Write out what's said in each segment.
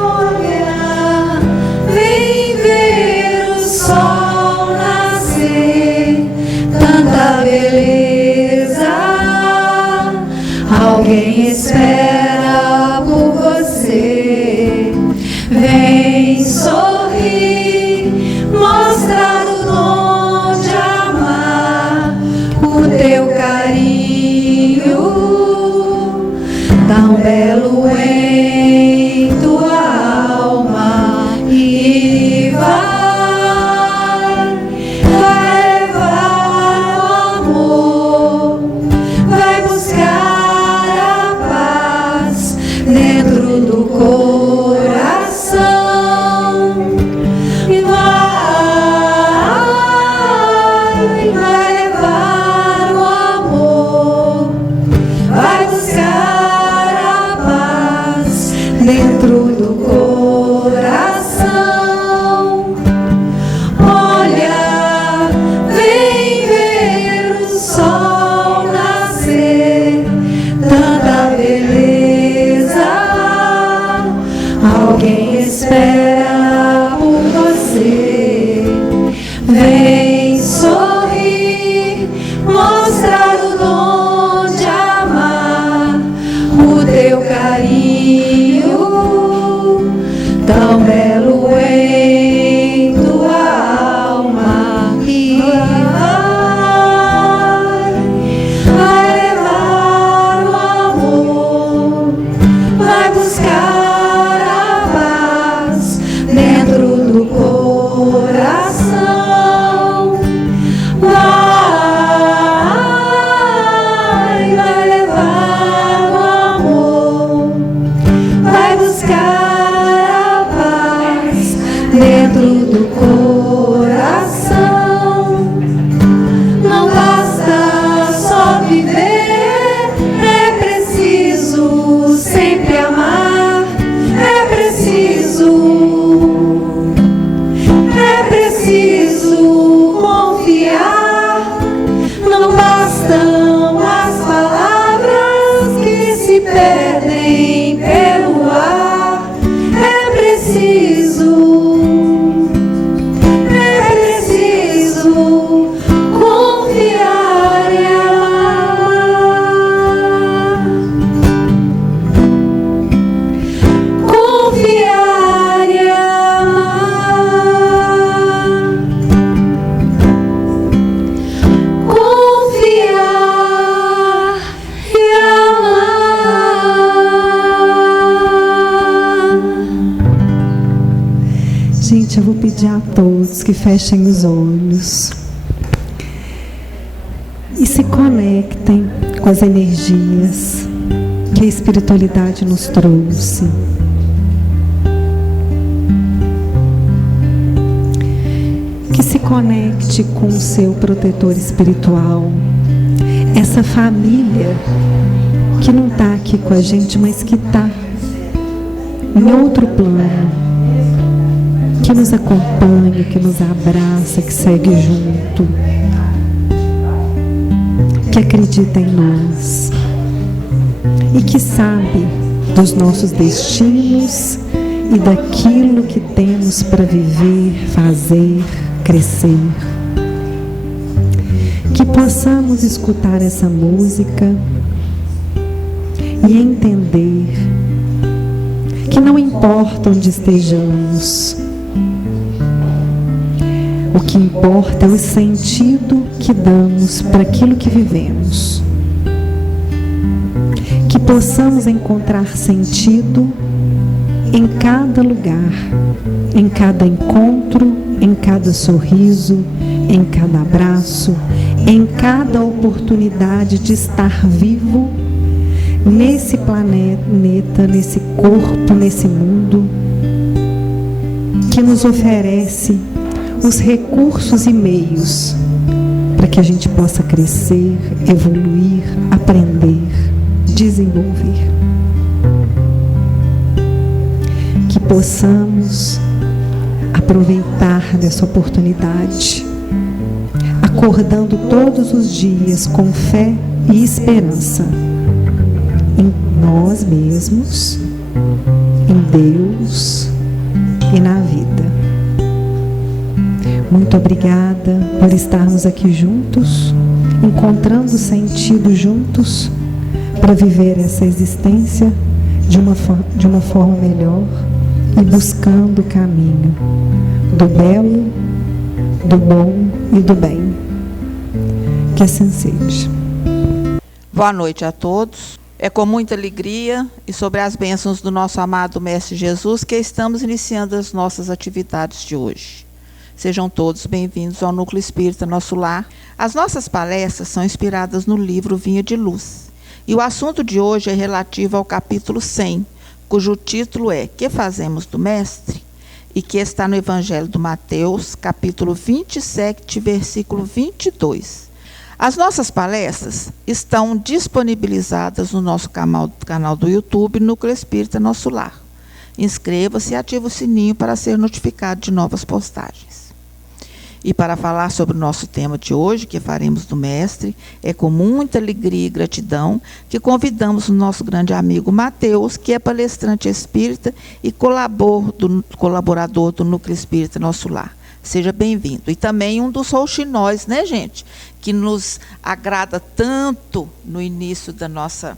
Olha, vem ver o sol nascer, tanta beleza. Alguém espera por você. Vem sorrir, mostrar o dom de amar, o teu carinho tão belo em tua alma, e vai levar o amor, vai buscar a paz dentro do coração, e vai levar o amor, vai buscar a paz dentro do coração. Olha, vem ver o sol nascer, tanta beleza. Alguém espera por você. Vem sorrir, mostrar o dom de amar, o teu carinho tão belo em tua alma, e vai levar o amor, vai buscar a paz dentro do coração. Vai levar o amor, vai buscar a paz dentro do coração. Não basta só viver, é preciso sempre amar, é preciso confiar. Não bastam as palavras que se perdem pelo ar. É preciso confiar e amar. Confiar e amar. Confiar e amar. Gente, eu vou pedir a todos que fechem os olhos e se conectem com as energias que a espiritualidade nos trouxe. Que se conecte com o seu protetor espiritual, essa família que não está aqui com a gente, mas que está em outro plano, que nos acompanha, que nos abraça, que segue junto, que acredita em nós e que sabe dos nossos destinos e daquilo que temos para viver, fazer, crescer. Que possamos escutar essa música e entender que não importa onde estejamos, o que importa é o sentido que damos para aquilo que vivemos. Que possamos encontrar sentido em cada lugar, em cada encontro, em cada sorriso, em cada abraço, em cada oportunidade de estar vivo nesse planeta, nesse corpo, nesse mundo que nos oferece os recursos e meios para que a gente possa crescer, evoluir, aprender, desenvolver. Que possamos aproveitar dessa oportunidade, acordando todos os dias com fé e esperança em nós mesmos em Deus e na vida. Muito obrigada por estarmos aqui juntos, encontrando sentido juntos para viver essa existência de uma forma melhor e buscando o caminho do belo, do bom e do bem. Que assim seja. Boa noite a todos. É com muita alegria e sobre as bênçãos do nosso amado Mestre Jesus que estamos iniciando as nossas atividades de hoje. Sejam todos bem-vindos ao Núcleo Espírita Nosso Lar. As nossas palestras são inspiradas no livro Vinha de Luz. E o assunto de hoje é relativo ao capítulo 100, cujo título é Que Fazemos do Mestre? E que está no Evangelho de Mateus, capítulo 27, versículo 22. As nossas palestras estão disponibilizadas no nosso canal do YouTube, Núcleo Espírita Nosso Lar. Inscreva-se e ative o sininho para ser notificado de novas postagens. E para falar sobre o nosso tema de hoje, que faremos do Mestre, é com muita alegria e gratidão que convidamos o nosso grande amigo Mateus, que é palestrante espírita e colaborador do Núcleo Espírita Nosso Lar. Seja bem-vindo. E também um dos rouxinóis, né, gente? Que nos agrada tanto no início da nossa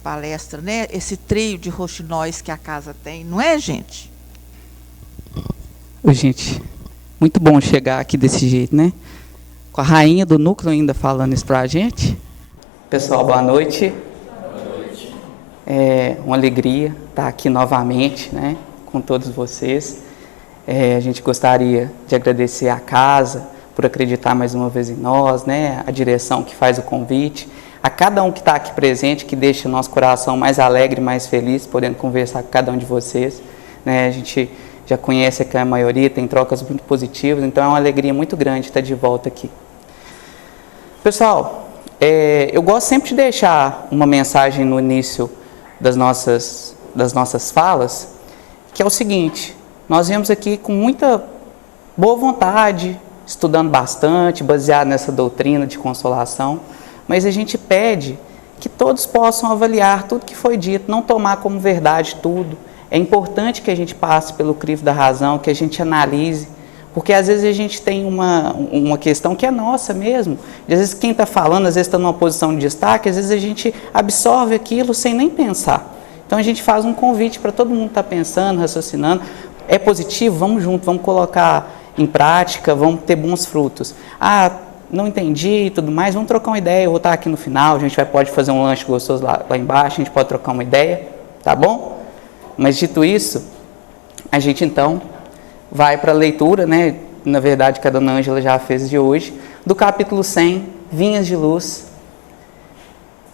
palestra, né? Esse trio de rouxinóis que a casa tem, não é, gente? Oi, gente. Muito bom chegar aqui desse jeito, né? Com a rainha do núcleo ainda falando isso pra gente. Pessoal, boa noite. Boa noite. É uma alegria estar aqui novamente, né? Com todos vocês. A gente gostaria de agradecer à casa por acreditar mais uma vez em nós, né? A direção que faz o convite, a cada um que está aqui presente, que deixa o nosso coração mais alegre, mais feliz, podendo conversar com cada um de vocês, né? A gente já conhece aqui a maioria, tem trocas muito positivas, então é uma alegria muito grande estar de volta aqui. Pessoal, eu gosto sempre de deixar uma mensagem no início das nossas falas, que é o seguinte: nós viemos aqui com muita boa vontade, estudando bastante, baseado nessa doutrina de consolação, mas a gente pede que todos possam avaliar tudo que foi dito, não tomar como verdade tudo. É importante que a gente passe pelo crivo da razão, que a gente analise, porque às vezes a gente tem uma questão que é nossa mesmo. E às vezes quem está falando, às vezes está numa posição de destaque, às vezes a gente absorve aquilo sem nem pensar. Então a gente faz um convite para todo mundo estar pensando, raciocinando. É positivo? Vamos junto, vamos colocar em prática, vamos ter bons frutos. Ah, não entendi e tudo mais, vamos trocar uma ideia. Eu vou estar aqui no final, a gente pode fazer um lanche gostoso lá embaixo, a gente pode trocar uma ideia, tá bom? Mas dito isso, a gente então vai para a leitura, né? Na verdade, que a dona Ângela já fez de hoje, do capítulo 100, Vinhas de Luz,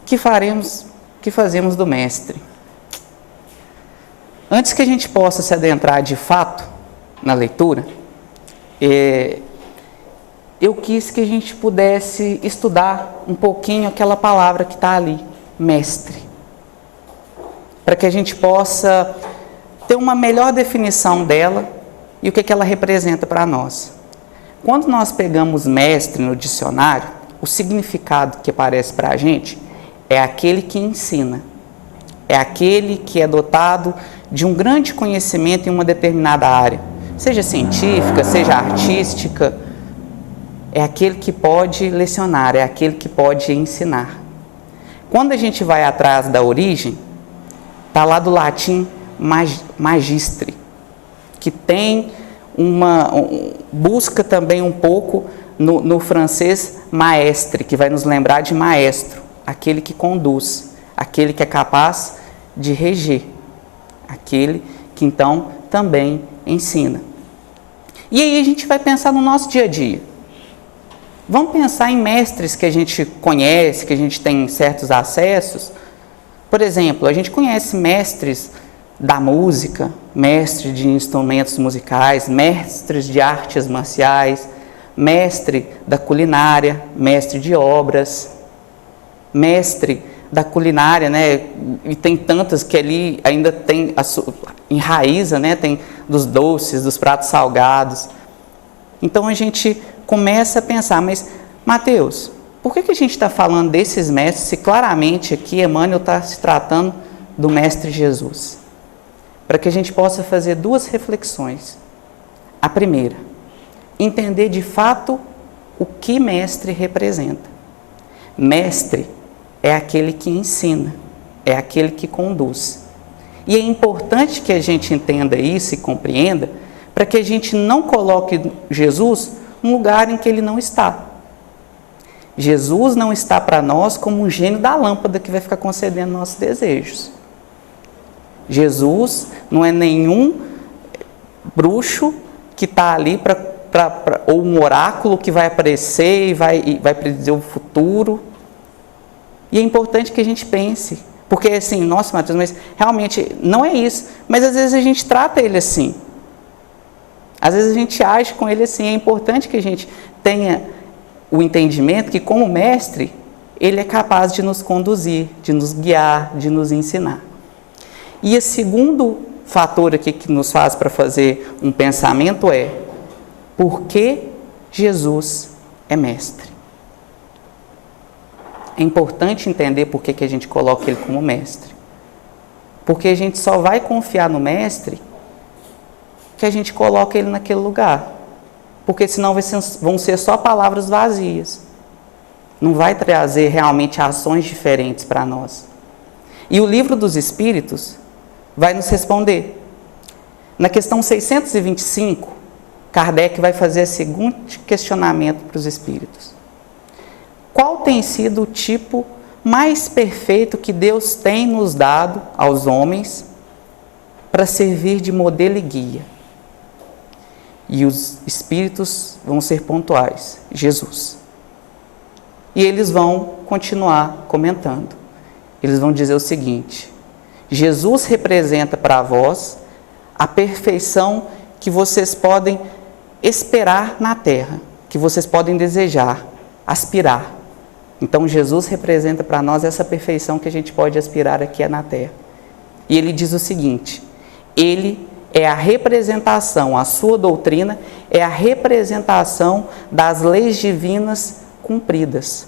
que fazemos do Mestre. Antes que a gente possa se adentrar de fato na leitura, eu quis que a gente pudesse estudar um pouquinho aquela palavra que está ali, mestre, para que a gente possa ter uma melhor definição dela e o que ela representa para nós. Quando nós pegamos mestre no dicionário, o significado que aparece para a gente é aquele que ensina, é aquele que é dotado de um grande conhecimento em uma determinada área, seja científica, seja artística. É aquele que pode lecionar, é aquele que pode ensinar. Quando a gente vai atrás da origem, está lá do latim magistre, que tem busca também um pouco no francês maestre, que vai nos lembrar de maestro, aquele que conduz, aquele que é capaz de reger, aquele que então também ensina. E aí a gente vai pensar no nosso dia a dia. Vamos pensar em mestres que a gente conhece, que a gente tem certos acessos. Por exemplo, a gente conhece mestres da música, mestres de instrumentos musicais, mestres de artes marciais, mestre da culinária, mestre de obras, mestre da culinária, né? E tem tantas que ali ainda tem, enraiza, né? Tem dos doces, dos pratos salgados. Então a gente começa a pensar, mas Mateus, por que a gente está falando desses mestres se claramente aqui Emmanuel está se tratando do Mestre Jesus? para que a gente possa fazer duas reflexões. A primeira, entender de fato o que mestre representa. Mestre é aquele que ensina, é aquele que conduz. E é importante que a gente entenda isso e compreenda, para que a gente não coloque Jesus num lugar em que ele não está. Jesus não está para nós como um gênio da lâmpada que vai ficar concedendo nossos desejos. Jesus não é nenhum bruxo que está ali ou um oráculo que vai aparecer e vai predizer o futuro. E é importante que a gente pense, porque assim, nossa, Mateus, mas realmente não é isso. Mas às vezes a gente trata ele assim. Às vezes a gente age com ele assim. É importante que a gente tenha o entendimento que, como mestre, ele é capaz de nos conduzir, de nos guiar, de nos ensinar. E o segundo fator aqui que nos faz para fazer um pensamento é: por que Jesus é mestre? É importante entender por que a gente coloca ele como mestre. Porque a gente só vai confiar no mestre que a gente coloca ele naquele lugar. Porque senão vão ser só palavras vazias. Não vai trazer realmente ações diferentes para nós. E o Livro dos Espíritos vai nos responder. Na questão 625, Kardec vai fazer o seguinte questionamento para os espíritos: qual tem sido o tipo mais perfeito que Deus tem nos dado aos homens para servir de modelo e guia? E os espíritos vão ser pontuais: Jesus. E eles vão continuar comentando. Eles vão dizer o seguinte: Jesus representa para vós a perfeição que vocês podem esperar na terra, que vocês podem desejar, aspirar. Então Jesus representa para nós essa perfeição que a gente pode aspirar aqui na terra. E ele diz o seguinte: ele é a representação, a sua doutrina é a representação das leis divinas cumpridas.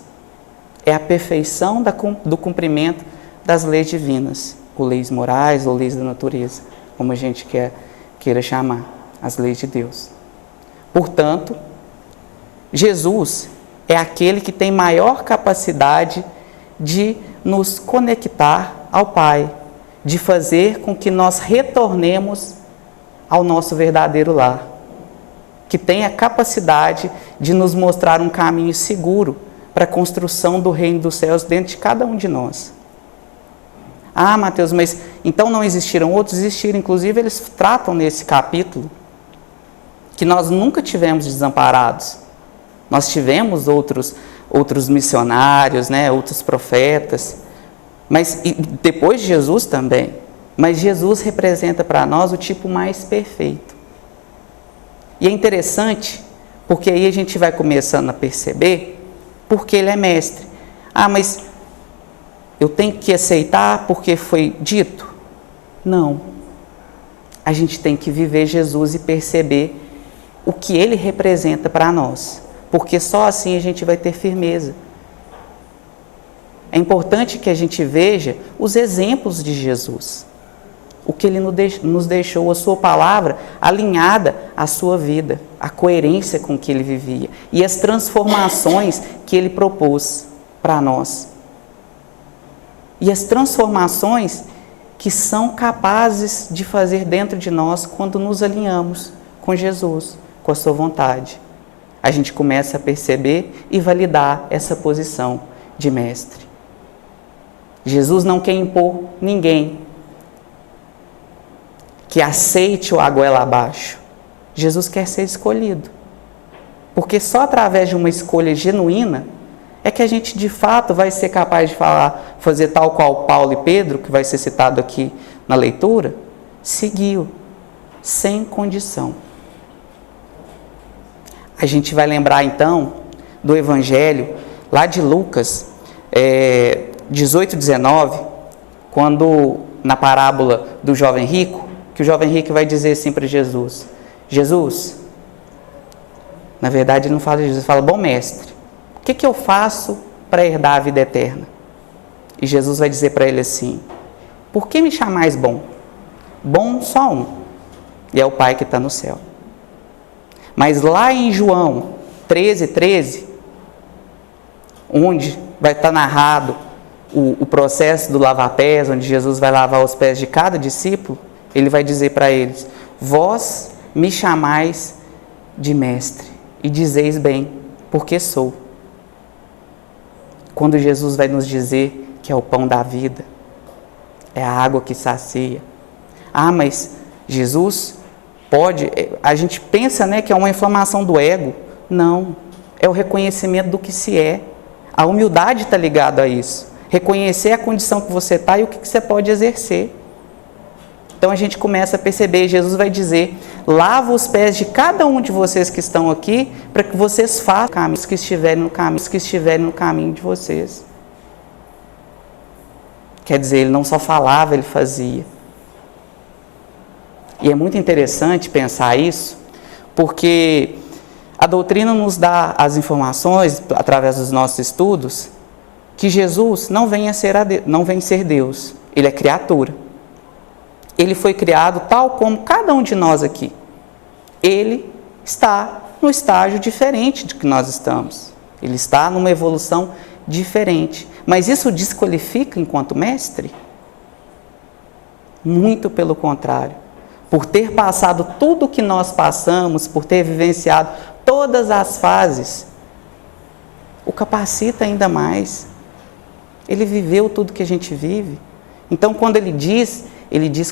É a perfeição do cumprimento das leis divinas, ou leis morais, ou leis da natureza, como a gente queira chamar, as leis de Deus. Portanto, Jesus é aquele que tem maior capacidade de nos conectar ao Pai, de fazer com que nós retornemos ao nosso verdadeiro lar, que tem a capacidade de nos mostrar um caminho seguro para a construção do reino dos céus dentro de cada um de nós. Ah, Mateus, mas então não existiram outros? Existiram, inclusive eles tratam nesse capítulo que nós nunca tivemos desamparados. Nós tivemos outros missionários, né, outros profetas, mas e depois de Jesus também. Mas Jesus representa para nós o tipo mais perfeito. E é interessante, porque aí a gente vai começando a perceber porque ele é mestre. Ah, mas eu tenho que aceitar porque foi dito? Não. A gente tem que viver Jesus e perceber o que ele representa para nós, porque só assim a gente vai ter firmeza. É importante que a gente veja os exemplos de Jesus, o que ele nos deixou, a sua palavra alinhada à sua vida, a coerência com que ele vivia e as transformações que ele propôs para nós. E as transformações que são capazes de fazer dentro de nós quando nos alinhamos com Jesus, com a sua vontade. A gente começa a perceber e validar essa posição de mestre. Jesus não quer impor ninguém que aceite o agoela abaixo. Jesus quer ser escolhido. Porque só através de uma escolha genuína é que a gente de fato vai ser capaz de fazer tal qual Paulo e Pedro, que vai ser citado aqui na leitura, seguiu, sem condição. A gente vai lembrar então do Evangelho lá de Lucas 18, 19, quando na parábola do jovem rico, que o jovem rico vai dizer assim para Jesus: Jesus, na verdade ele não fala Jesus, ele fala: bom mestre, o que eu faço para herdar a vida eterna? E Jesus vai dizer para ele assim: por que me chamais bom? bom só um, e é o Pai que está no céu. Mas lá em João 13:13, onde vai estar narrado o processo do lavar-pés, onde Jesus vai lavar os pés de cada discípulo, ele vai dizer para eles: vós me chamais de mestre, e dizeis bem, porque sou. Quando Jesus vai nos dizer que é o pão da vida, é a água que sacia. Ah, mas Jesus pode... A gente pensa, né, que é uma inflamação do ego. Não, é o reconhecimento do que se é. A humildade está ligada a isso. Reconhecer a condição que você está e o que você pode exercer. Então a gente começa a perceber, Jesus vai dizer: lava os pés de cada um de vocês que estão aqui, para que vocês façam caminhos que estiverem no caminho de vocês. Quer dizer, ele não só falava, ele fazia. E é muito interessante pensar isso, porque a doutrina nos dá as informações, através dos nossos estudos, que Jesus não vem ser Deus, ele é criatura. Ele foi criado tal como cada um de nós aqui. Ele está no estágio diferente do que nós estamos. Ele está numa evolução diferente. Mas isso desqualifica enquanto mestre? Muito pelo contrário. Por ter passado tudo o que nós passamos, por ter vivenciado todas as fases, o capacita ainda mais. Ele viveu tudo que a gente vive. Então, quando ele diz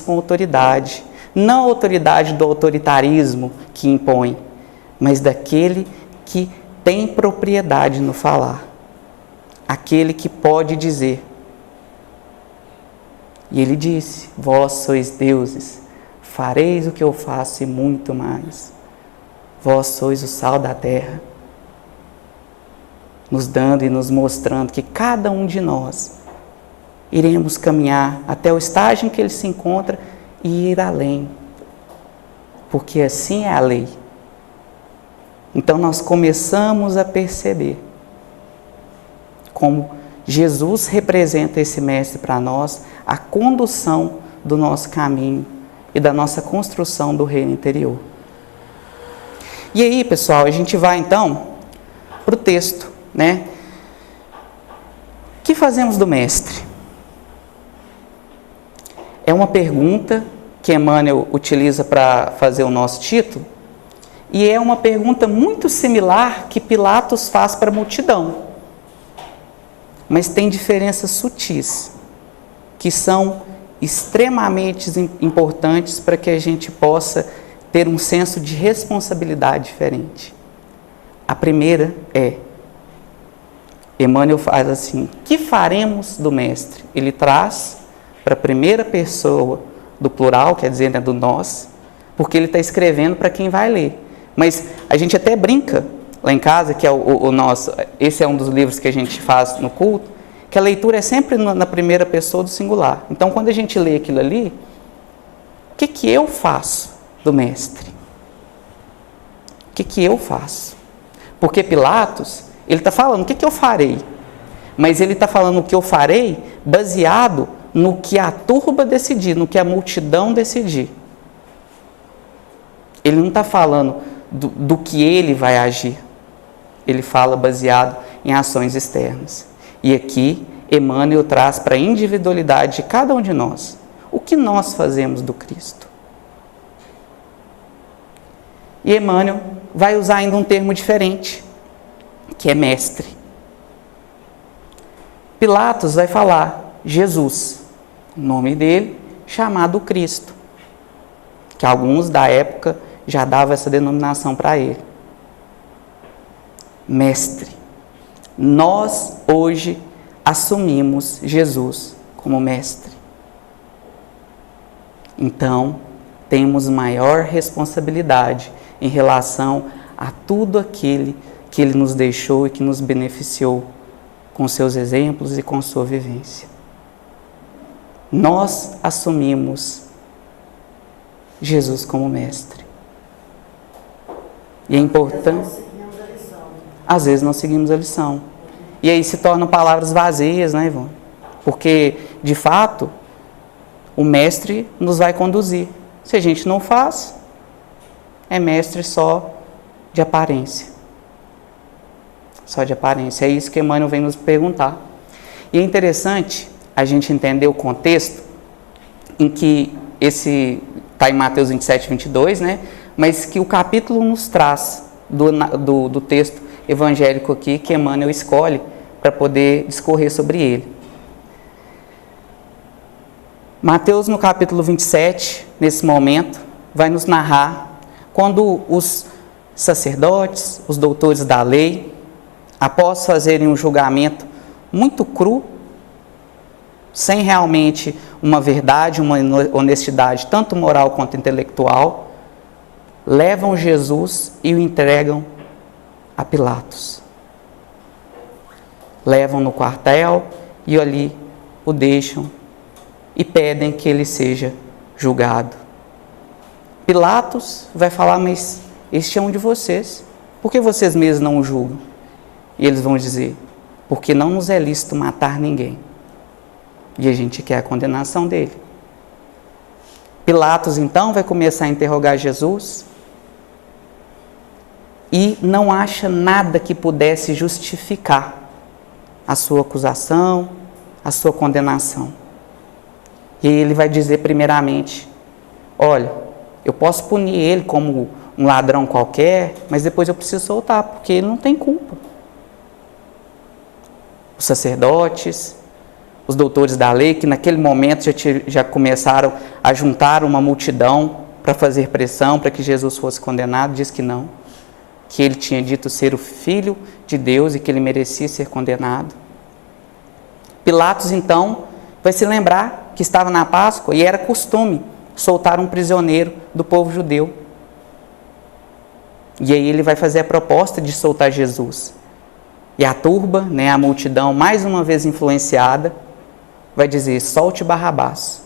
com autoridade. Não a autoridade do autoritarismo que impõe, mas daquele que tem propriedade no falar. Aquele que pode dizer. E ele disse: vós sois deuses, fareis o que eu faço e muito mais. Vós sois o sal da terra. Nos dando e nos mostrando que cada um de nós iremos caminhar até o estágio em que ele se encontra e ir além. Porque assim é a lei. Então nós começamos a perceber como Jesus representa esse mestre para nós, a condução do nosso caminho e da nossa construção do reino interior. E aí, pessoal, a gente vai então para o texto, né? O que fazemos do mestre? É uma pergunta que Emmanuel utiliza para fazer o nosso título, e é uma pergunta muito similar que Pilatos faz para a multidão. Mas tem diferenças sutis, que são extremamente importantes para que a gente possa ter um senso de responsabilidade diferente. A primeira é, Emmanuel faz assim: que faremos do mestre? Ele traz para a primeira pessoa do plural, quer dizer, né, do nós, porque ele está escrevendo para quem vai ler. Mas a gente até brinca lá em casa, que é o nosso, esse é um dos livros que a gente faz no culto, que a leitura é sempre na primeira pessoa do singular. Então, quando a gente lê aquilo ali, o que eu faço do mestre? O que eu faço? Porque Pilatos, ele está falando, o que eu farei? Mas ele está falando o que eu farei baseado no que a turba decidir, no que a multidão decidir. Ele não está falando do que ele vai agir. Ele fala baseado em ações externas. E aqui, Emmanuel traz para a individualidade de cada um de nós. O que nós fazemos do Cristo? E Emmanuel vai usar ainda um termo diferente, que é mestre. Pilatos vai falar Jesus, o nome dele, chamado Cristo, que alguns da época já davam essa denominação para ele. Mestre. Nós hoje assumimos Jesus como mestre. Então, temos maior responsabilidade em relação a tudo aquele que ele nos deixou e que nos beneficiou com seus exemplos e com sua vivência. Nós assumimos Jesus como mestre. E é importante. Às vezes não seguimos a lição. E aí se tornam palavras vazias, né, Ivone? Porque, de fato, o mestre nos vai conduzir. Se a gente não faz, é mestre só de aparência. Só de aparência. É isso que Emmanuel vem nos perguntar. E é interessante a gente entender o contexto em que esse está em Mateus 27, 22, né? Mas que o capítulo nos traz do texto evangélico aqui que Emmanuel escolhe para poder discorrer sobre ele. Mateus, no capítulo 27, nesse momento, vai nos narrar quando os sacerdotes, os doutores da lei, após fazerem um julgamento muito cru, sem realmente uma verdade, uma honestidade, tanto moral quanto intelectual, levam Jesus e o entregam a Pilatos. Levam no quartel e ali o deixam e pedem que ele seja julgado. Pilatos vai falar, mas este é um de vocês, por que vocês mesmos não o julgam? E eles vão dizer, porque não nos é lícito matar ninguém. E a gente quer a condenação dele. Pilatos, então, vai começar a interrogar Jesus e não acha nada que pudesse justificar a sua acusação, a sua condenação. E ele vai dizer primeiramente, olha, eu posso punir ele como um ladrão qualquer, mas depois eu preciso soltar, porque ele não tem culpa. Os sacerdotes, os doutores da lei, que naquele momento já começaram a juntar uma multidão para fazer pressão para que Jesus fosse condenado, diz que não, que ele tinha dito ser o Filho de Deus e que ele merecia ser condenado. Pilatos, então, vai se lembrar que estava na Páscoa e era costume soltar um prisioneiro do povo judeu. E aí ele vai fazer a proposta de soltar Jesus. E a turba, a multidão, mais uma vez influenciada, vai dizer, solte Barrabás,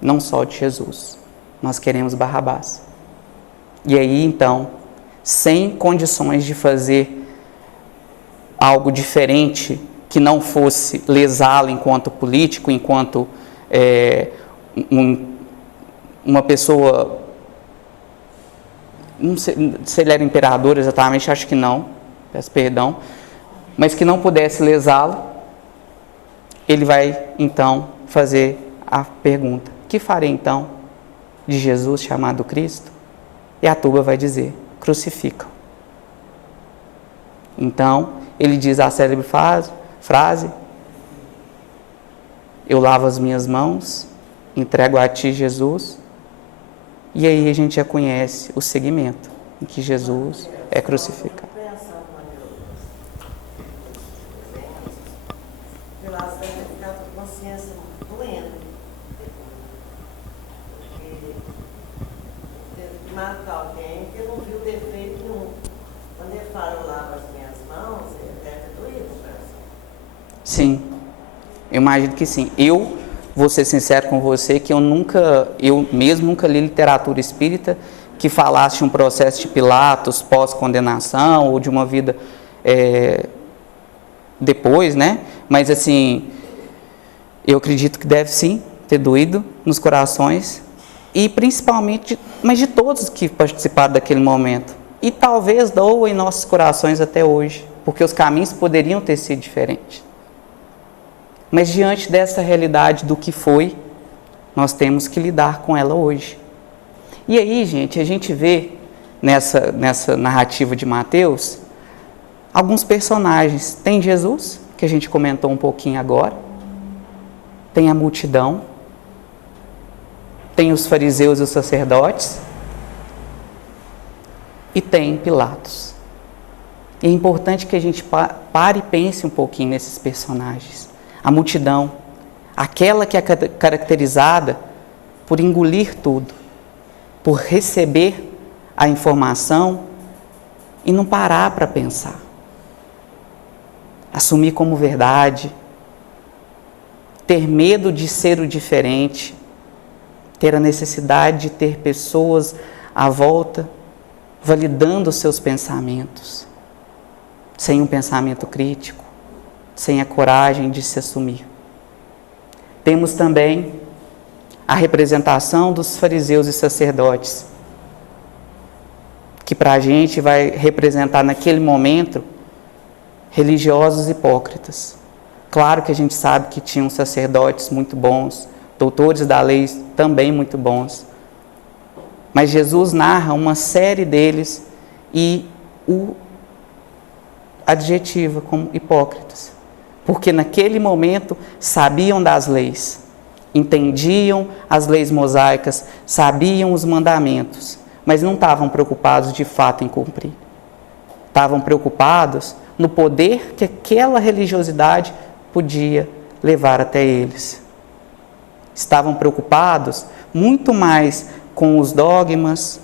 não solte Jesus, nós queremos Barrabás. E aí então, sem condições de fazer algo diferente, que não fosse lesá-lo enquanto político, enquanto uma pessoa, não sei se ele era imperador exatamente, acho que não, peço perdão, mas que não pudesse lesá-lo, ele vai então fazer a pergunta, que farei então de Jesus chamado Cristo? E a turba vai dizer, crucificam. Então, ele diz a célebre frase, eu lavo as minhas mãos, entrego a ti, Jesus, e aí a gente já conhece o segmento em que Jesus é crucificado. Pilatos deve ter ficado com a consciência doendo, porque teve que matar alguém que não viu defeito nenhum. Quando ele fala, eu lavo as minhas mãos, ele deve ter doído o coração. Sim, eu imagino que sim. Eu vou ser sincero com você que eu mesmo nunca li literatura espírita que falasse de um processo de Pilatos pós-condenação ou de uma vida depois, Mas assim, eu acredito que deve sim ter doído nos corações e principalmente, mas de todos que participaram daquele momento. E talvez doa em nossos corações até hoje, porque os caminhos poderiam ter sido diferentes. Mas diante dessa realidade do que foi, nós temos que lidar com ela hoje. E aí, gente, a gente vê nessa narrativa de Mateus alguns personagens. Tem Jesus, que a gente comentou um pouquinho agora. Tem a multidão. Tem os fariseus e os sacerdotes. E tem Pilatos. E é importante que a gente pare e pense um pouquinho nesses personagens. A multidão, aquela que é caracterizada por engolir tudo, por receber a informação e não parar para pensar. Assumir como verdade, ter medo de ser o diferente, ter a necessidade de ter pessoas à volta validando os seus pensamentos, sem um pensamento crítico, sem a coragem de se assumir. Temos também a representação dos fariseus e sacerdotes, que para a gente vai representar naquele momento religiosos hipócritas. Claro que a gente sabe que tinham sacerdotes muito bons, doutores da lei também muito bons, mas Jesus narra uma série deles e o adjetiva como hipócritas, porque naquele momento sabiam das leis, entendiam as leis mosaicas, sabiam os mandamentos, mas não estavam preocupados de fato em cumprir. Estavam preocupados no poder que aquela religiosidade podia levar até eles. Estavam preocupados muito mais com os dogmas,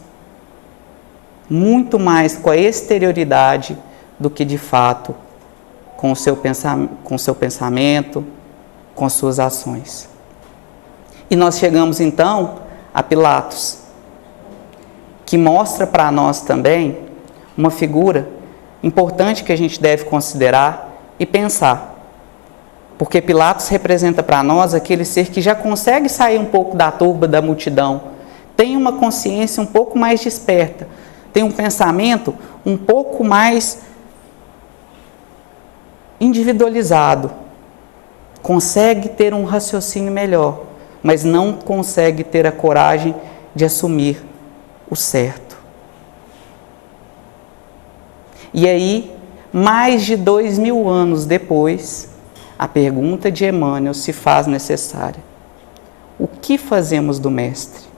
muito mais com a exterioridade do que de fato com o seu pensamento, com as suas ações. E nós chegamos então a Pilatos, que mostra para nós também uma figura importante que a gente deve considerar e pensar. Porque Pilatos representa para nós aquele ser que já consegue sair um pouco da turba da multidão, tem uma consciência um pouco mais desperta, tem um pensamento um pouco mais individualizado, consegue ter um raciocínio melhor, mas não consegue ter a coragem de assumir o certo. E aí, mais de 2000 anos depois, a pergunta de Emmanuel se faz necessária. O que fazemos do Mestre?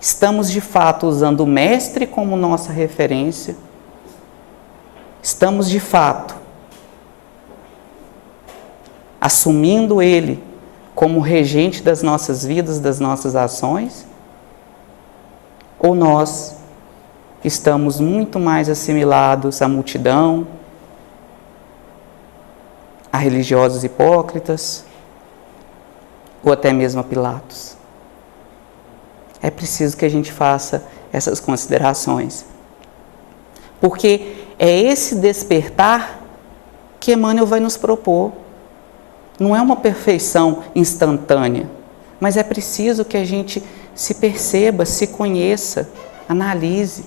Estamos de fato usando o Mestre como nossa referência? Estamos de fato assumindo Ele como regente das nossas vidas, das nossas ações? Ou nós estamos muito mais assimilados à multidão, a religiosos hipócritas, ou até mesmo a Pilatos? É preciso que a gente faça essas considerações. Porque é esse despertar que Emmanuel vai nos propor. Não é uma perfeição instantânea, mas é preciso que a gente se perceba, se conheça, analise.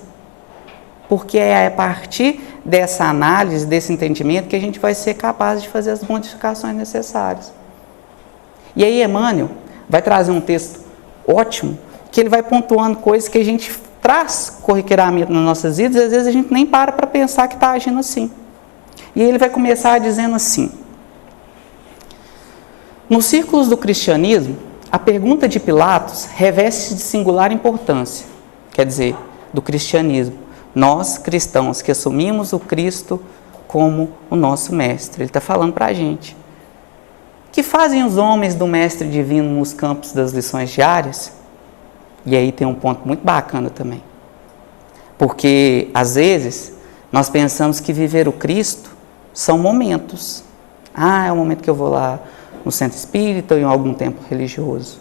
Porque é a partir dessa análise, desse entendimento, que a gente vai ser capaz de fazer as modificações necessárias. E aí Emmanuel vai trazer um texto ótimo, que ele vai pontuando coisas que a gente traz corriqueiramente nas nossas vidas, e às vezes a gente nem para pensar que está agindo assim. E ele vai começar dizendo assim: nos círculos do cristianismo, a pergunta de Pilatos reveste de singular importância, quer dizer, do cristianismo. Nós, cristãos, que assumimos o Cristo como o nosso mestre. Ele está falando para a gente. O que fazem os homens do mestre divino nos campos das lições diárias? E aí tem um ponto muito bacana também. Porque, às vezes, nós pensamos que viver o Cristo são momentos. É o momento que eu vou lá no centro espírita ou em algum templo religioso.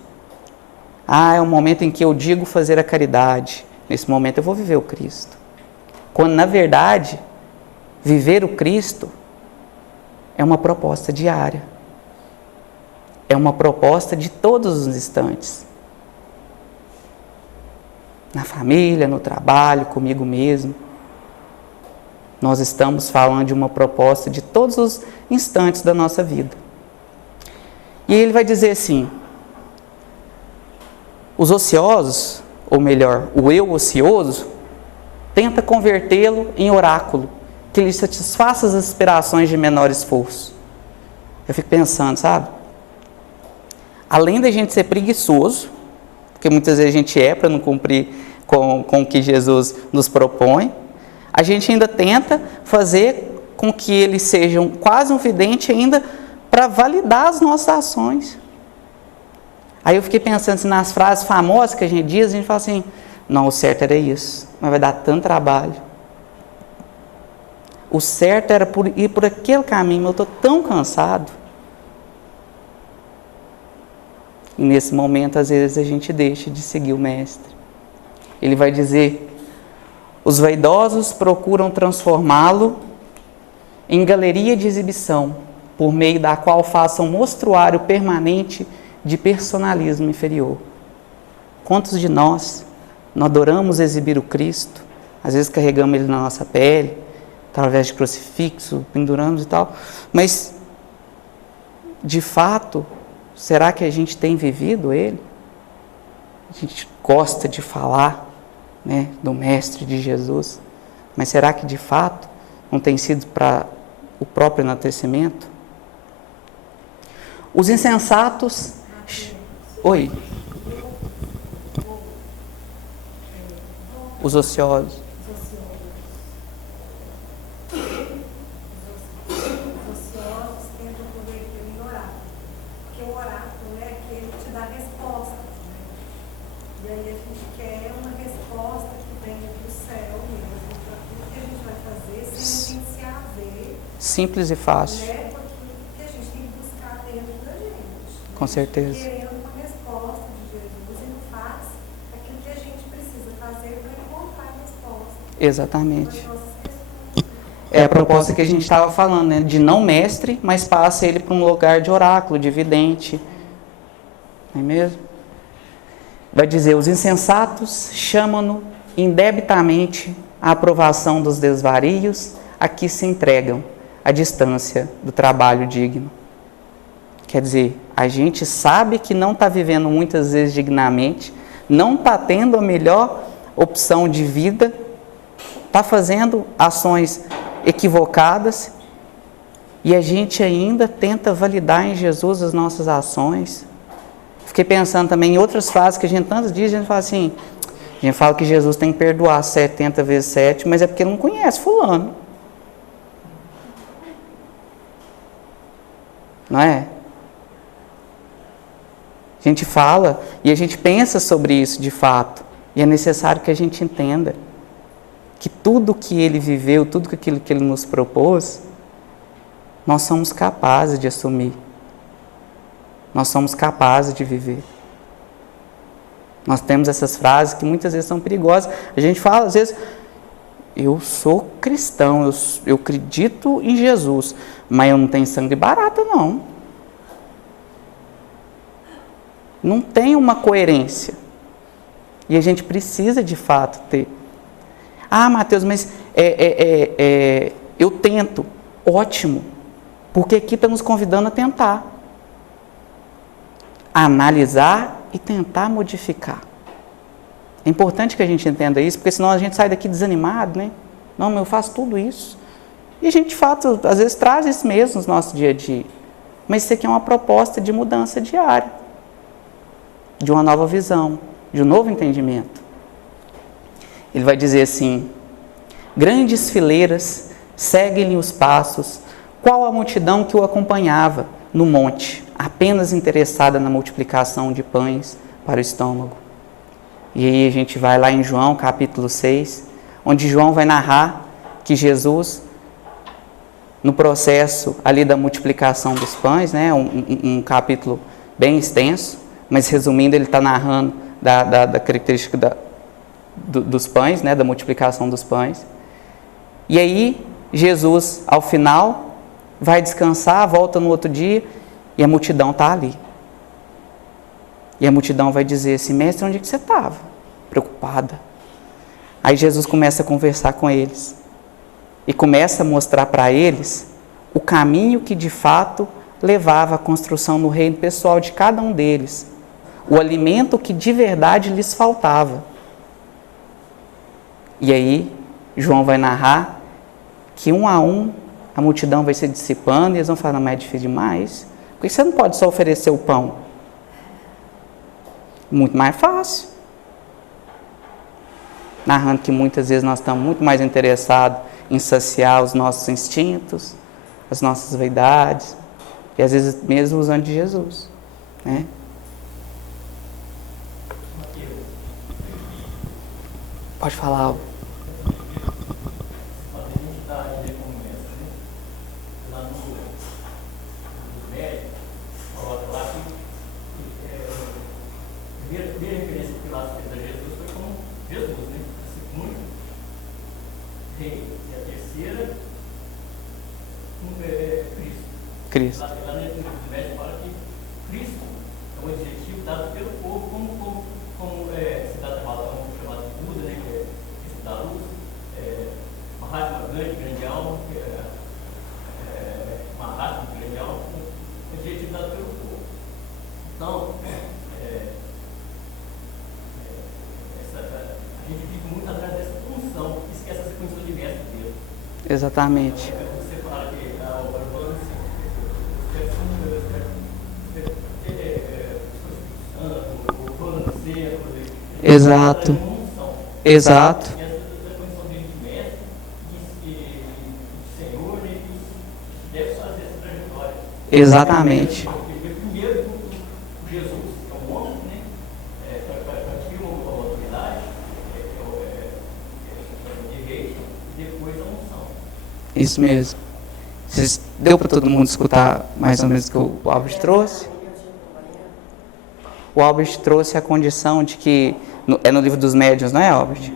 É o momento em que eu digo fazer a caridade. Nesse momento eu vou viver o Cristo. Quando, na verdade, viver o Cristo é uma proposta diária. É uma proposta de todos os instantes. Na família, no trabalho, comigo mesmo. Nós estamos falando de uma proposta de todos os instantes da nossa vida. E ele vai dizer assim: os ociosos, ou melhor, o eu ocioso, tenta convertê-lo em oráculo, que lhe satisfaça as aspirações de menor esforço. Eu fico pensando, sabe? Além da gente ser preguiçoso, porque muitas vezes a gente é para não cumprir com o que Jesus nos propõe, a gente ainda tenta fazer com que eles sejam quase um vidente ainda para validar as nossas ações. Aí eu fiquei pensando assim, nas frases famosas que a gente fala assim: não, o certo era isso, mas vai dar tanto trabalho. O certo era ir por aquele caminho, mas eu estou tão cansado. E nesse momento, às vezes, a gente deixa de seguir o Mestre. Ele vai dizer: os vaidosos procuram transformá-lo em galeria de exibição, por meio da qual façam mostruário permanente de personalismo inferior. Quantos de nós não adoramos exibir o Cristo? Às vezes carregamos Ele na nossa pele, através de crucifixo, penduramos e tal. Mas, de fato, será que a gente tem vivido Ele? A gente gosta de falar, né, do Mestre, de Jesus. Mas será que, de fato, não tem sido para o próprio enaltecimento? Os insensatos... Oi. Os ociosos. Os ociosos tentam aproveitar em oráculo, porque o oráculo é aquele que te dá respostas, né? E aí a gente quer uma resposta que venha do céu mesmo, para tudo que a gente vai fazer, sem a gente se haver, Simples e fácil. né, com aquilo que a gente tem que buscar dentro da gente. Com certeza. Querendo uma resposta de Jesus e não faz aquilo que a gente precisa fazer para encontrar a resposta. Exatamente. Para as nossas questões. É a proposta que a gente estava falando, né? De não mestre, mas passa ele para um lugar de oráculo, de vidente. Não é mesmo? Vai dizer, os insensatos chamam-no indebitamente à aprovação dos desvarios a que se entregam à distância do trabalho digno. Quer dizer, a gente sabe que não está vivendo muitas vezes dignamente, não está tendo a melhor opção de vida, está fazendo ações equivocadas e a gente ainda tenta validar em Jesus as nossas ações. Fiquei pensando também em outras frases que a gente tantos dias a gente fala assim, a gente fala que Jesus tem que perdoar 70 vezes 7, mas é porque ele não conhece fulano. Não é? A gente fala e a gente pensa sobre isso de fato. E é necessário que a gente entenda que tudo que ele viveu, tudo aquilo que ele nos propôs, nós somos capazes de assumir. Nós somos capazes de viver. Nós temos essas frases que muitas vezes são perigosas. A gente fala, às vezes, eu sou cristão, eu acredito em Jesus, mas eu não tenho sangue de barata, não. Não tem uma coerência. E a gente precisa, de fato, ter. Ah, Mateus, mas eu tento. Ótimo. Porque aqui está nos convidando a tentar. A analisar e tentar modificar. É importante que a gente entenda isso, porque senão a gente sai daqui desanimado, né? Não, mas eu faço tudo isso. E a gente, de fato, às vezes traz isso mesmo no nosso dia a dia. Mas isso aqui é uma proposta de mudança diária. De uma nova visão, de um novo entendimento. Ele vai dizer assim, grandes fileiras seguem-lhe os passos, qual a multidão que o acompanhava no monte, apenas interessada na multiplicação de pães para o estômago. E aí a gente vai lá em João, capítulo 6, onde João vai narrar que Jesus, no processo ali da multiplicação dos pães, né, um capítulo bem extenso, mas resumindo, ele está narrando da característica dos pães, né, da multiplicação dos pães. E aí, Jesus, ao final, vai descansar, volta no outro dia, e a multidão está ali. E a multidão vai dizer assim, mestre, onde é que você estava? Preocupada. Aí Jesus começa a conversar com eles. E começa a mostrar para eles o caminho que, de fato, levava à construção no reino pessoal de cada um deles. O alimento que de verdade lhes faltava. E aí, João vai narrar que um a um a multidão vai se dissipando e eles vão falar, não, mas é difícil demais. Por que você não pode só oferecer o pão? Muito mais fácil. Narrando que muitas vezes nós estamos muito mais interessados em saciar os nossos instintos, as nossas vaidades, e às vezes mesmo usando de Jesus, né? Pode falar algo. Cristo. Lá no médico fala que Cristo é um adjetivo dado pelo povo como leão, uma raça de leão, objetivado pelo povo. Então, a gente vive muito atrás dessa função, esquece essa função de mestre de Deus. Exatamente. Você fala que Exato. Exato. Exatamente. Primeiro, Jesus, que é um homem, né? Para adquirir uma autoridade, de rei, e depois a unção. Isso mesmo. Deu para todo mundo escutar mais ou menos o que o Albert trouxe? O Albert trouxe a condição de que, é no livro dos médiuns, não é, Albert?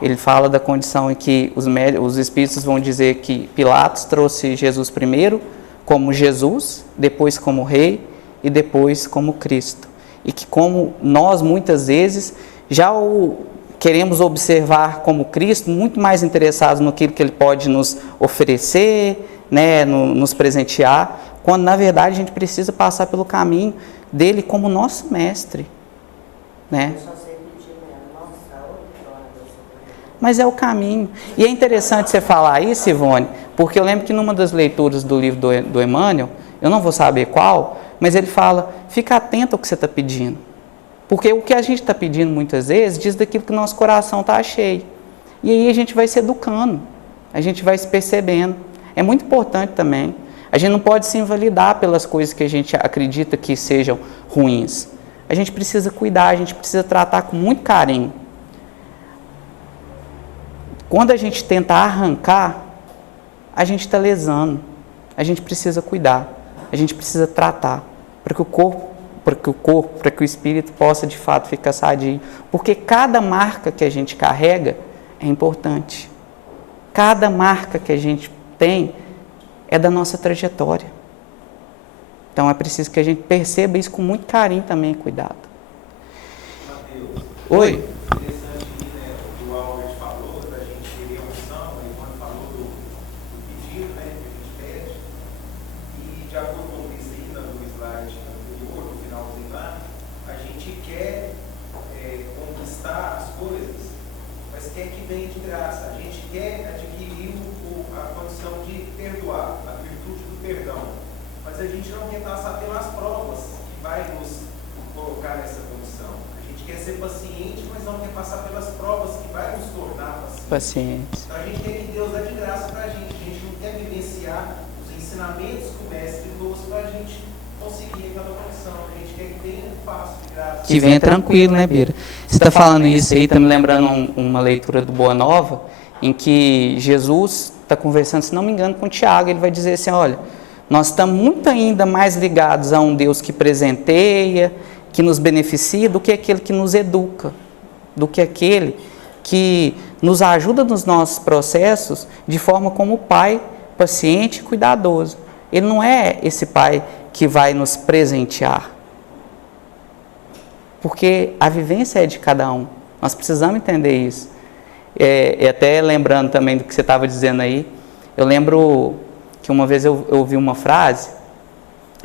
Ele fala da condição em que os espíritos vão dizer que Pilatos trouxe Jesus primeiro como Jesus, depois como rei e depois como Cristo. E que como nós muitas vezes já o queremos observar como Cristo, muito mais interessados no que Ele pode nos oferecer, né, nos presentear, quando na verdade a gente precisa passar pelo caminho dele como nosso mestre, né? Mas é o caminho. E é interessante você falar isso, Ivone, porque eu lembro que numa das leituras do livro do Emmanuel, eu não vou saber qual, mas ele fala, fica atento ao que você está pedindo. Porque o que a gente está pedindo muitas vezes diz daquilo que o nosso coração está cheio. E aí a gente vai se educando, a gente vai se percebendo. É muito importante também. A gente não pode se invalidar pelas coisas que a gente acredita que sejam ruins. A gente precisa cuidar, a gente precisa tratar com muito carinho. Quando a gente tenta arrancar, a gente está lesando. A gente precisa cuidar, a gente precisa tratar, para que o espírito possa de fato ficar sadio. Porque cada marca que a gente carrega é importante. Cada marca que a gente tem é da nossa trajetória. Então é preciso que a gente perceba isso com muito carinho também e cuidado. Mateus. Oi. Interessante que, né, o que o Albert falou, da gente querer a unção, o Ivan falou do pedido, né, que a gente pede. E de acordo com o que diz no slide anterior, no finalzinho lá, a gente quer conquistar as coisas, mas quer que venha de graça. A gente quer adquirir a condição de perdoar, a virtude do perdão. Mas a gente não quer passar pelas provas que vai nos colocar nessa condição. A gente quer ser paciente, mas não quer passar pelas provas que vai nos tornar pacientes. Então a gente quer que Deus dá de graça para a gente não quer vivenciar os ensinamentos que o Mestre trouxe para a gente conseguir aquela condição. A gente quer que venha fácil, de graça. Que venha tranquilo, né, Bira? Você está falando isso aí, está me lembrando uma leitura do Boa Nova, em que Jesus está conversando, se não me engano, com Tiago. Ele vai dizer assim, olha, nós estamos muito ainda mais ligados a um Deus que presenteia, que nos beneficia, do que aquele que nos educa, do que aquele que nos ajuda nos nossos processos de forma como pai paciente e cuidadoso. Ele não é esse pai que vai nos presentear, porque a vivência é de cada um. Nós precisamos entender isso. E até lembrando também do que você estava dizendo aí, eu lembro que uma vez eu ouvi uma frase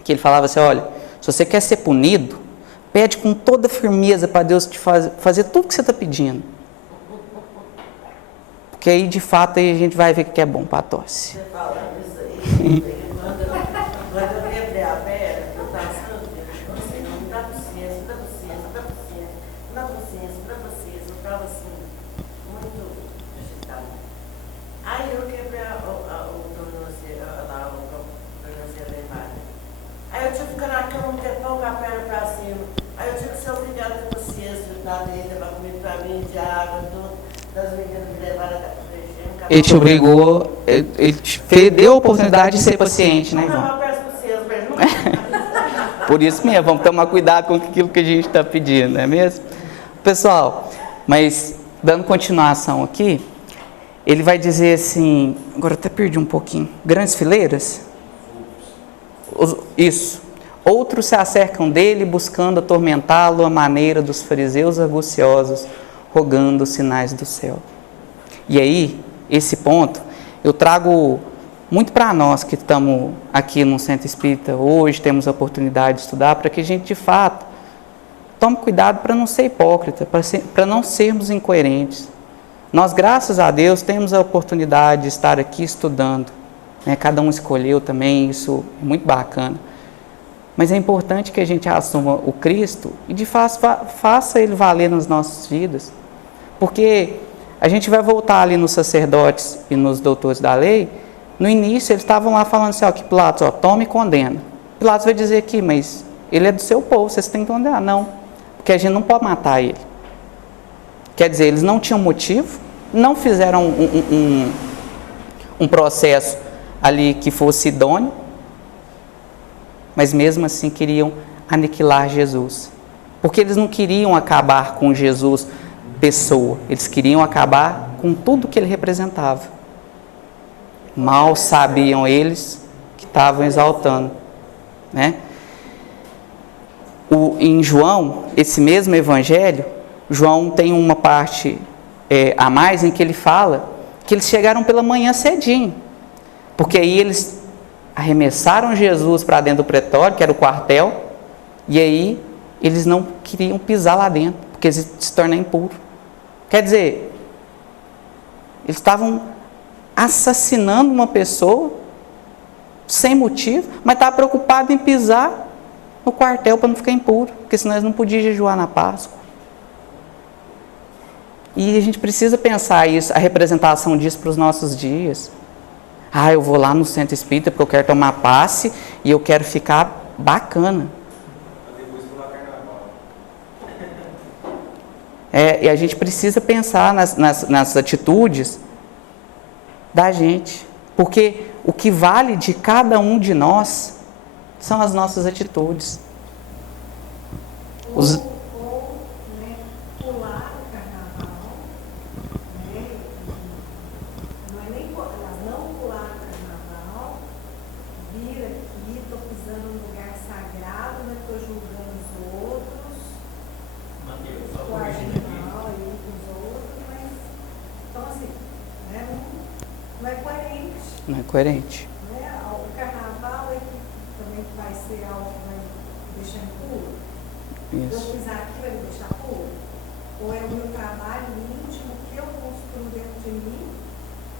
que ele falava assim, olha, se você quer ser punido, pede com toda firmeza para Deus te fazer tudo o que você está pedindo. Porque aí, de fato, aí a gente vai ver o que é bom para a tosse. Você falando isso aí, quando eu quebrei a perna, eu estava assim, não me dá paciência, dá paciência, dá paciência, dá paciência, dá paciência. Eu estava assim, muito agitada. Aí eu quebrei o tornozelo levado. Aí eu tive que ficar na cama um tempão com a perna para cima. Aí eu tive que ser obrigada a ter paciência, dar dele, levar comida para mim, de água, tudo. Das meninas me levaram até o regime. Ele te obrigou, ele te deu a oportunidade de ser paciente, né, Ivan? Não, eu peço paciência, mas Por isso mesmo, vamos tomar cuidado com aquilo que a gente está pedindo, não é mesmo? Pessoal, mas dando continuação aqui, ele vai dizer assim, agora eu até perdi um pouquinho, grandes fileiras? Isso. Outros se acercam dele buscando atormentá-lo à maneira dos fariseus arguciosos, rogando os sinais do céu. E aí, esse ponto eu trago muito para nós que estamos aqui no Centro Espírita hoje, temos a oportunidade de estudar, para que a gente, de fato, tome cuidado para não ser hipócrita, para não sermos incoerentes. Nós, graças a Deus, temos a oportunidade de estar aqui estudando, né? Cada um escolheu também, isso é muito bacana. Mas é importante que a gente assuma o Cristo e, de fato, faça Ele valer nas nossas vidas. Porque a gente vai voltar ali nos sacerdotes e nos doutores da lei. No início, eles estavam lá falando assim, ó, que Pilatos, ó, toma e condena. Pilatos vai dizer aqui, mas ele é do seu povo, vocês têm que condenar. Não, porque a gente não pode matar ele. Quer dizer, eles não tinham motivo, não fizeram um processo ali que fosse idôneo, mas mesmo assim queriam aniquilar Jesus. Porque eles não queriam acabar com Jesus pessoa, eles queriam acabar com tudo que ele representava. Mal sabiam eles que estavam exaltando, né? Em João, esse mesmo evangelho, João tem uma parte a mais em que ele fala que eles chegaram pela manhã cedinho, porque aí eles arremessaram Jesus para dentro do pretório, que era o quartel, e aí eles não queriam pisar lá dentro, porque eles se tornam impuros. Quer dizer, eles estavam assassinando uma pessoa sem motivo, mas estavam preocupados em pisar no quartel para não ficar impuro, porque senão eles não podiam jejuar na Páscoa. E a gente precisa pensar isso, a representação disso para os nossos dias. Ah, eu vou lá no Centro Espírita porque eu quero tomar passe e eu quero ficar bacana. E a gente precisa pensar nas atitudes da gente. Porque o que vale de cada um de nós são as nossas atitudes. Ou né, pular o carnaval, né, não é nem elas não pular o carnaval, vir aqui, estou pisando num lugar sagrado, mas estou julgando os outros, o animal e os outros, mas então assim, né, não é coerente. Não é coerente. Né? O carnaval é que também vai ser algo que vai deixar impuro. Isso. Eu pisar aqui vai me deixar puro? Ou é o meu trabalho íntimo que eu construo dentro de mim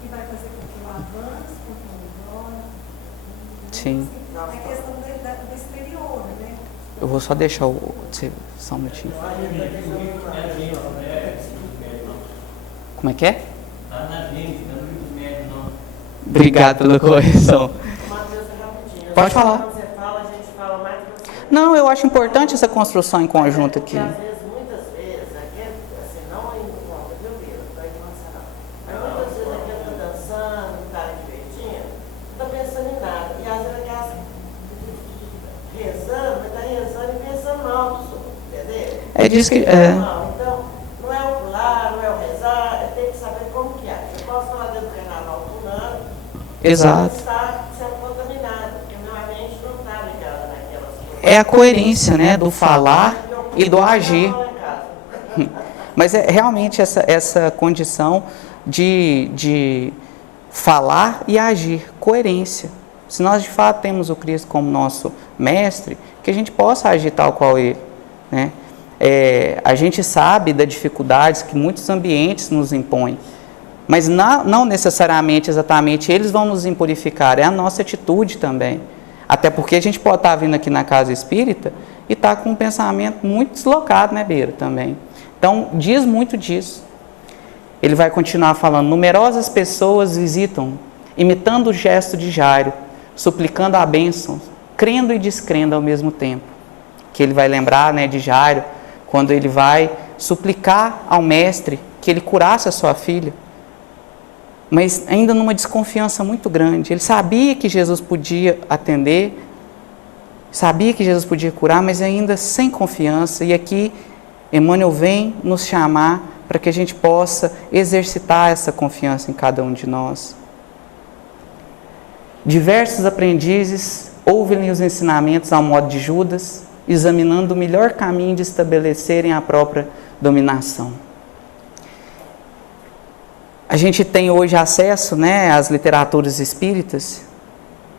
que vai fazer com que eu avance, com que eu melhore? Sim. Assim, é questão do exterior, né? Eu vou só deixar só um minutinho. Como é que é? Está na gente, não é muito médio, não. Obrigado pela correção. Matheus, é rapidinho. Pode falar. Quando você fala, a gente fala mais do que você. Não, eu acho importante essa construção em conjunto aqui. Porque às vezes, muitas vezes, aqui, assim, não indo contra, viu, Bira? Não estou emocionado. Mas muitas vezes aqui eu estou dançando, um cara divertindo, não estou pensando em nada. E às vezes aqui rezando, mas está rezando e pensando mal do som, entendeu? É disso que. Não, então, não é o pular, não é o rezar, é ter que saber como que é. Eu posso falar dentro do carnaval pulando, Exato. está sendo contaminado, porque minha mente não está ligada naquelas coisas. É a coerência, né, do falar e do agir. Mas é realmente essa condição de falar e agir, coerência. Se nós de fato temos o Cristo como nosso mestre, que a gente possa agir tal qual ele, né? A gente sabe das dificuldades que muitos ambientes nos impõem, mas não necessariamente, exatamente, eles vão nos impurificar, é a nossa atitude também. Até porque a gente pode estar vindo aqui na casa espírita e estar com um pensamento muito deslocado, né, Beira, também. Então, diz muito disso. Ele vai continuar falando, numerosas pessoas visitam, imitando o gesto de Jairo, suplicando a bênção, crendo e descrendo ao mesmo tempo. Que ele vai lembrar, né, de Jairo, quando ele vai suplicar ao mestre que ele curasse a sua filha, mas ainda numa desconfiança muito grande. Ele sabia que Jesus podia atender, sabia que Jesus podia curar, mas ainda sem confiança. E aqui Emmanuel vem nos chamar para que a gente possa exercitar essa confiança em cada um de nós. Diversos aprendizes ouvem os ensinamentos ao modo de Judas, examinando o melhor caminho de estabelecerem a própria dominação. A A gente tem hoje acesso, né, às literaturas espíritas,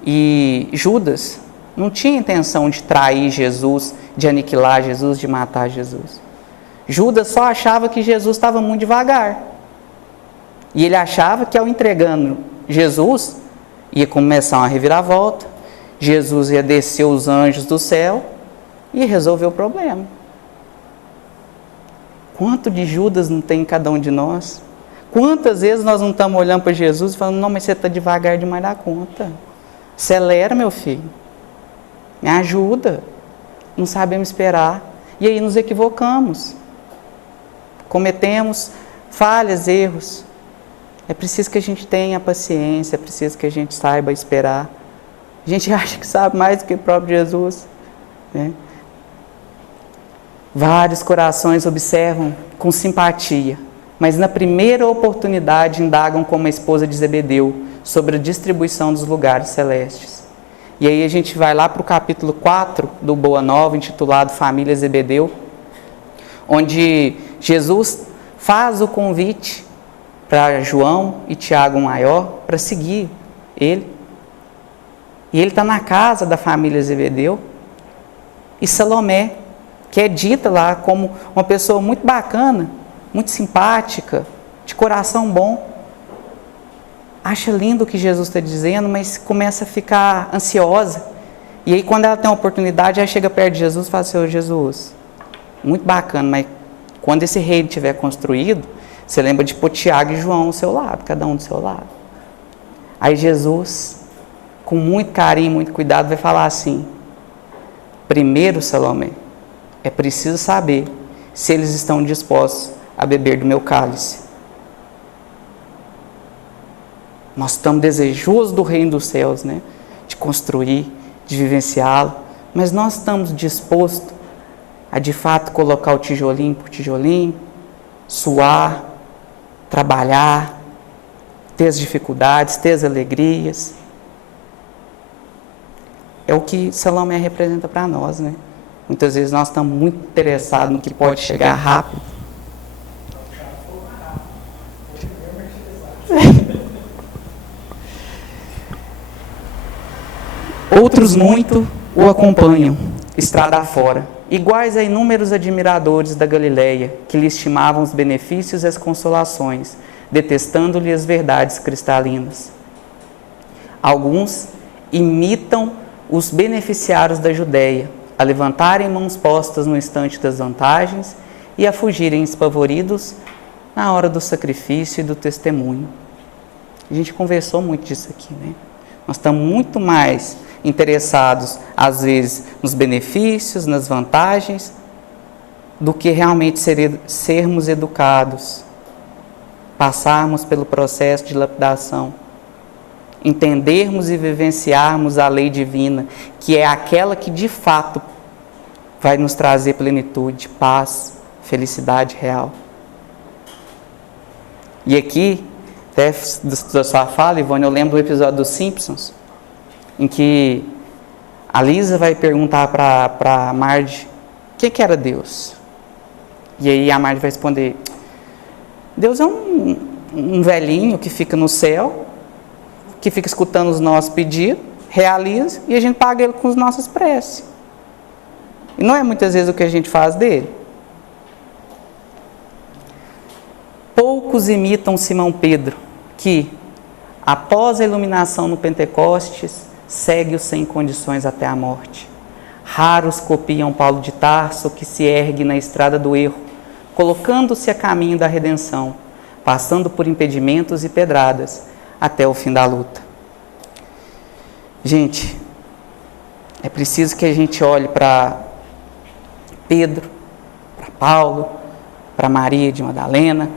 e Judas não tinha intenção de trair Jesus, de aniquilar Jesus, de matar Jesus. Judas só achava que Jesus estava muito devagar. E ele achava que ao entregando Jesus, ia começar uma reviravolta, Jesus ia descer os anjos do céu e resolver o problema. Quanto de Judas não tem em cada um de nós? Quantas vezes nós não estamos olhando para Jesus e falando, não, mas você está devagar demais da conta. Acelera, meu filho. Me ajuda. Não sabemos esperar. E aí nos equivocamos. Cometemos falhas, erros. É preciso que a gente tenha paciência, é preciso que a gente saiba esperar. A gente acha que sabe mais do que o próprio Jesus, né? Vários corações observam com simpatia, mas na primeira oportunidade indagam como a esposa de Zebedeu sobre a distribuição dos lugares celestes. E aí a gente vai lá para o capítulo 4 do Boa Nova, intitulado Família Zebedeu, onde Jesus faz o convite para João e Tiago maior para seguir ele. E ele está na casa da família Zebedeu. E Salomé, que é dita lá como uma pessoa muito bacana, muito simpática, de coração bom, acha lindo o que Jesus está dizendo, mas começa a ficar ansiosa. E aí quando ela tem uma oportunidade, ela chega perto de Jesus e fala assim, Jesus, muito bacana, mas quando esse reino estiver construído, você lembra de pôr Tiago e João ao seu lado, cada um do seu lado. Aí Jesus, com muito carinho, muito cuidado, vai falar assim, primeiro, Salomé, é preciso saber se eles estão dispostos a beber do meu cálice. Nós estamos desejosos do reino dos céus, né? De construir, de vivenciá-lo, mas nós estamos dispostos a de fato colocar o tijolinho por tijolinho, suar, trabalhar, ter as dificuldades, ter as alegrias. É o que Salomé representa para nós, né? Muitas vezes nós estamos muito interessados no que pode chegar rápido. Outros muito o acompanham, estrada afora, iguais a inúmeros admiradores da Galileia, que lhe estimavam os benefícios e as consolações, detestando-lhe as verdades cristalinas. Alguns imitam os beneficiários da Judéia, a levantarem mãos postas no instante das vantagens e a fugirem espavoridos na hora do sacrifício e do testemunho. A gente conversou muito disso aqui, né? Nós estamos muito mais interessados, às vezes, nos benefícios, nas vantagens, do que realmente sermos educados, passarmos pelo processo de lapidação, entendermos e vivenciarmos a lei divina, que é aquela que de fato vai nos trazer plenitude, paz, felicidade real. E aqui, até da sua fala, Ivone, eu lembro do episódio dos Simpsons, em que a Lisa vai perguntar para a Marge o que era Deus. E aí a Marge vai responder, Deus é um velhinho que fica no céu, que fica escutando os nossos pedidos, realiza, e a gente paga ele com as nossas preces. E não é muitas vezes o que a gente faz dele. Poucos imitam Simão Pedro, que, após a iluminação no Pentecostes, segue-o sem condições até a morte. Raros copiam Paulo de Tarso, que se ergue na estrada do erro, colocando-se a caminho da redenção, passando por impedimentos e pedradas, até o fim da luta. Gente, é preciso que a gente olhe para Pedro, para Paulo, para Maria de Madalena,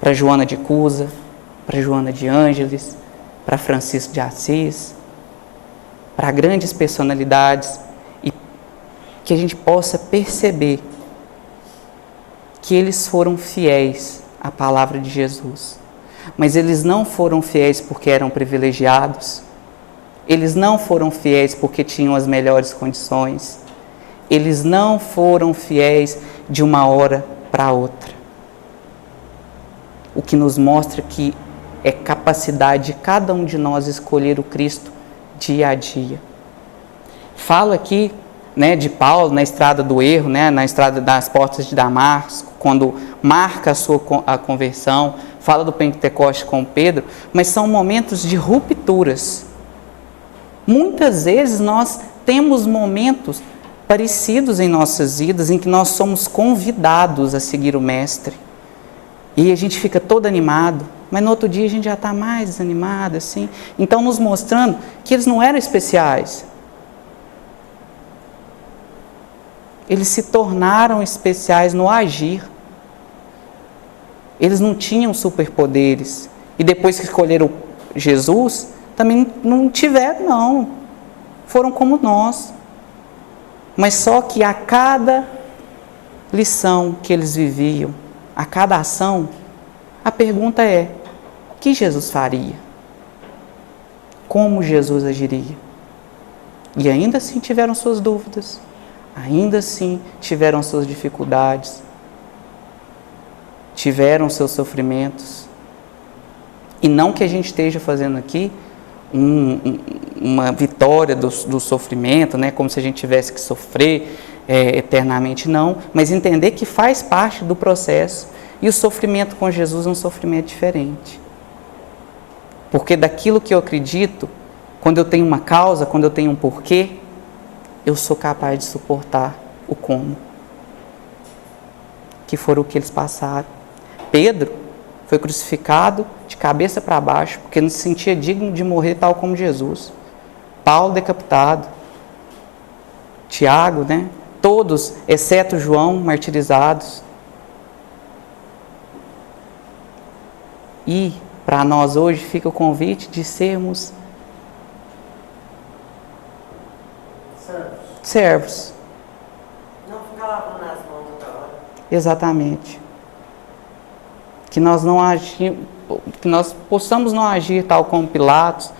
para Joana de Cusa, para Joana de Ângeles, para Francisco de Assis, para grandes personalidades, e que a gente possa perceber que eles foram fiéis à palavra de Jesus. Mas eles não foram fiéis porque eram privilegiados, eles não foram fiéis porque tinham as melhores condições, eles não foram fiéis de uma hora para outra. o que nos mostra que é capacidade de cada um de nós escolher o Cristo dia a dia. Fala aqui, né, de Paulo na estrada do erro, né, na estrada das portas de Damasco, quando marca a conversão, fala do Pentecoste com Pedro, mas são momentos de rupturas. Muitas vezes nós temos momentos parecidos em nossas vidas, em que nós somos convidados a seguir o Mestre. E a gente fica todo animado, mas no outro dia a gente já está mais desanimado, assim. Então, nos mostrando que eles não eram especiais. Eles se tornaram especiais no agir. Eles não tinham superpoderes. E depois que escolheram Jesus, também não tiveram, não. Foram como nós. Mas só que a cada lição que eles viviam, a cada ação, a pergunta é: o que Jesus faria? Como Jesus agiria? E ainda assim tiveram suas dúvidas, ainda assim tiveram suas dificuldades, tiveram seus sofrimentos. E não que a gente esteja fazendo aqui uma vitória do sofrimento, né? Como se a gente tivesse que sofrer eternamente, não, mas entender que faz parte do processo, e o sofrimento com Jesus é um sofrimento diferente. Porque daquilo que eu acredito, quando eu tenho uma causa, quando eu tenho um porquê, eu sou capaz de suportar o como. Que foram o que eles passaram. Pedro foi crucificado de cabeça para baixo, porque não se sentia digno de morrer tal como Jesus. Paulo decapitado. Tiago, né? Todos, exceto João, martirizados. E para nós hoje fica o convite de sermos servos. Não ficar lavando as mãos toda hora. Exatamente. Que nós possamos não agir tal como Pilatos,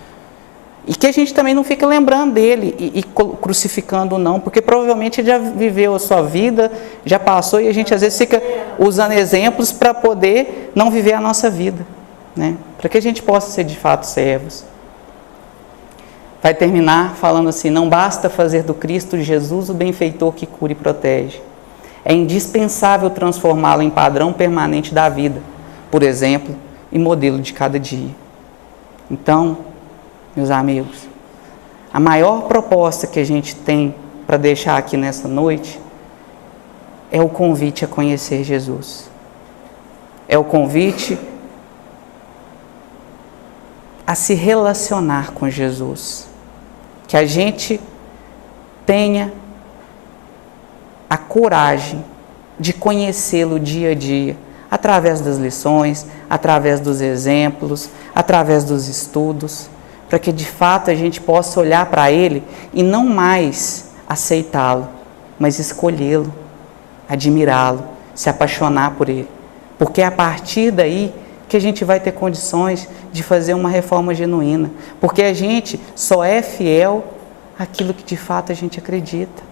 e que a gente também não fique lembrando dele e crucificando não, porque provavelmente ele já viveu a sua vida, já passou, e a gente às vezes fica usando exemplos para poder não viver a nossa vida, né? Para que a gente possa ser de fato servos. Vai terminar falando assim: não basta fazer do Cristo Jesus o benfeitor que cura e protege. É indispensável transformá-lo em padrão permanente da vida, por exemplo, e modelo de cada dia. Então, meus amigos, a maior proposta que a gente tem para deixar aqui nessa noite é o convite a conhecer Jesus. É o convite a se relacionar com Jesus. Que a gente tenha a coragem de conhecê-lo dia a dia, através das lições, através dos exemplos, através dos estudos, para que de fato a gente possa olhar para ele e não mais aceitá-lo, mas escolhê-lo, admirá-lo, se apaixonar por ele. Porque é a partir daí que a gente vai ter condições de fazer uma reforma genuína. Porque a gente só é fiel àquilo que de fato a gente acredita.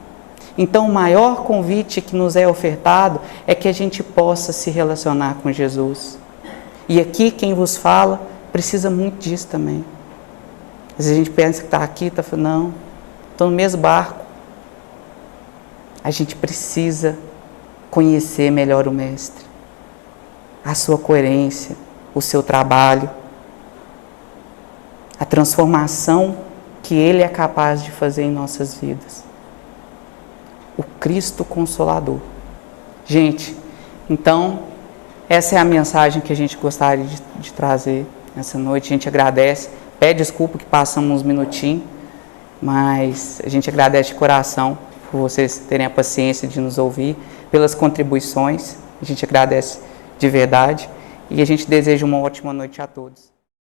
Então, o maior convite que nos é ofertado é que a gente possa se relacionar com Jesus. E aqui, quem vos fala, precisa muito disso também. Às vezes a gente pensa que está aqui, está falando, não, estou no mesmo barco. A gente precisa conhecer melhor o Mestre, a sua coerência, o seu trabalho, a transformação que Ele é capaz de fazer em nossas vidas. O Cristo Consolador. Gente, então, essa é a mensagem que a gente gostaria de trazer nessa noite. A gente agradece, pede desculpa que passamos uns minutinhos, mas a gente agradece de coração por vocês terem a paciência de nos ouvir, pelas contribuições. A gente agradece de verdade e a gente deseja uma ótima noite a todos.